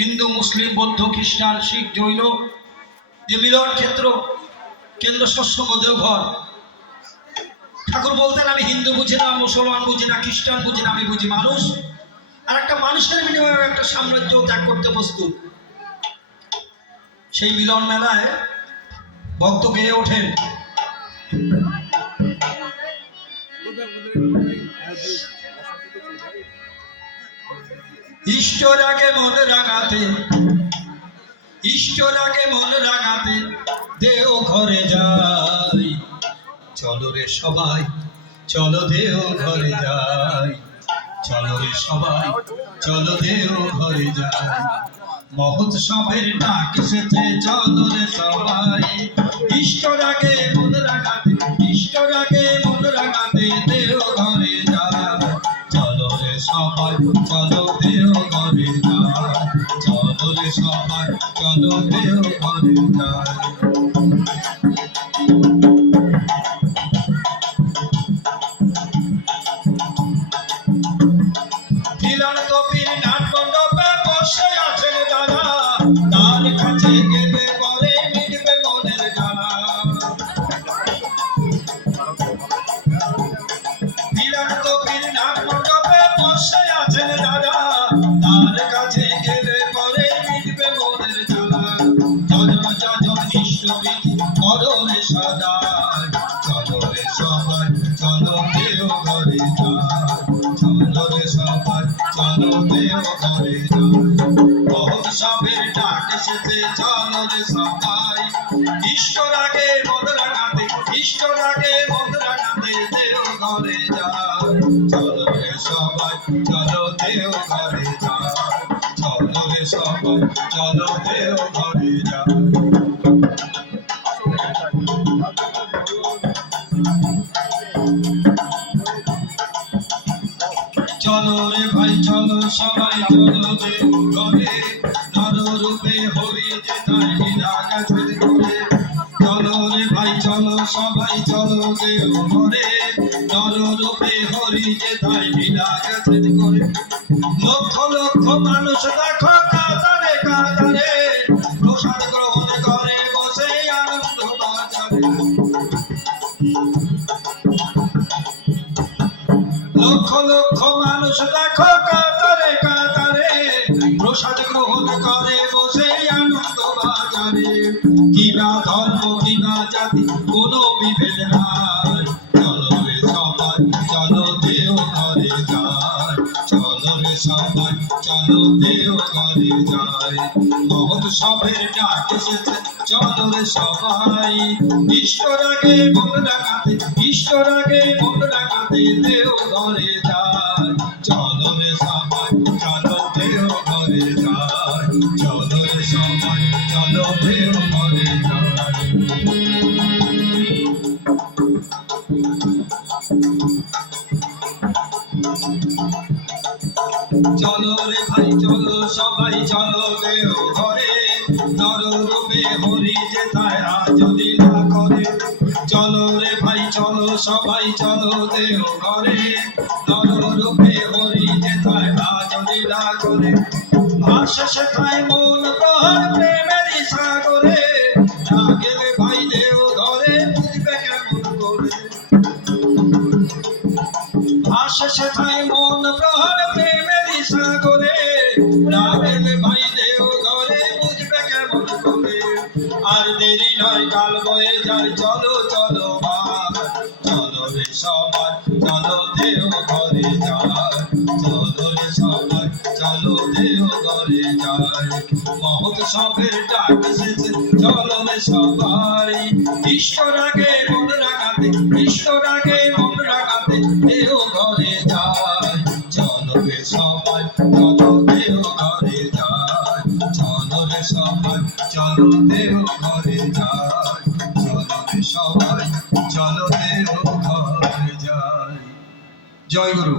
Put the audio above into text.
হিন্দু মুসলিম বৌদ্ধ খ্রিস্টান শিখ জৈন যে মিলন ক্ষেত্র কেন্দ্র সৎসঙ্গ দেওঘর। ঠাকুর বলতেন আমি হিন্দু বুঝি না, মুসলমান বুঝি না, খ্রিস্টান বুঝি না, আমি বুঝি মানুষ। আর একটা মানুষের বিনিময়ে একটা সাম্রাজ্য ত্যাগ করতে প্রস্তুত। সেই মিলন মেলায় ভক্ত গেয়ে ওঠেন ইষ্টর আগে মন রাঙাতে, ইষ্টর আগে মন রাঙাতে দেও ঘরে যাই। চলো রে সবাই চলো দেও ঘরে যাই, চলো রে সবাই চলো দেও ঘরে যাই। মহোৎসবের ডাক এসেছে চলো রে সবাই, ইষ্টর আগে মন রাঙাতে, ইষ্টর আগে মন রাঙাতে দেও ঘরে যাই। চলো রে সবাই চলো দেও ঘরে যাই, চলো রে সবাই চলো দেও ঘরে যাই। মহোৎসবের ডাক এসেছে চলো রে সবাই, ইষ্টর আগে মন রাঙাতে, ইষ্টর আগে মন রাঙাতে দেও ঘরে যাই। চলো রে সবাই চলো দেও ঘরে যাই, চলো রে সবাই চলো দেও ঘরে যাই। চলো রে ভাই চলো সবাই চলো দেও ঘরে, নর রূপে হরি যে তাই বিরাগাছে ঘরে। চলো রে ভাই চলো সবাই চলো দেও ঘরে, নর রূপে হরি যে তাই বিরাগাছে ঘরে। লক্ষ লক্ষ মানুষ দেখো কাতারে কাতারে, প্রসাদ গ্রহণ করে বসে আনন্দ বাজারে। লক্ষ লক্ষ মানুষ দেখো কাতারে কাতারে, প্রসাদ গ্রহণ করে বসে আনন্দ বাজারে। কিবা ধর্ম কিবা জাতি কোনো বিভেদ নাই, চলো রে সবাই চলো দেও ঘরে যাই, চলো রে সবাই চলো দেও ঘরে যাই। মহোৎসবের ডাক এসেছে চলো রে সবাই, ইষ্টর আগে মন রাঙাতে, ইষ্টর আগে মন রাঙাতে দেও ঘরে যাই। চলো রে সবাই চলো দেও ঘরে যাই, চলো রে সবাই চলো দেও ঘরে যাই। চলো রে ভাই চলো সবাই চলো দেও ঘরে, নর রূপে হরি যে তাই আজ লীলা করে। চলো রে ভাই চলো সবাই চলো দেও ঘরে, নর রূপে হরি যে তাই আজ লীলা করে। ভাসে সেথায় মন প্রহর প্রেমের সাগরে, না গেলে ভাই দেও ঘরে বুঝবে কেমন করে। ভাসে সেথায় মন প্রহর প্রেমের সাগরে, না গেলে ভাই দেও ঘরে বুঝবে কেমন করে। আর দেরি নয় কাল বয়ে যায় চলো চলো ভাই, চলো রে সবাই চলো দেও ঘরে যাই, চলো রে সবাই চলো দেও ঘরে যাই। মহোৎসবের ডাক এসেছে চলো রে সবাই, ইষ্টর আগে মন রাঙাতে, ইষ্টর আগে মন রাঙাতে দেও ঘরে যাই। চলো রে সবাই চলো দেও ঘরে যাই, চলো রে সবাই চলো দেও ঘরে যাই, চলো রে সবাই চলো দেও ঘরে যাই। জয় গুরু।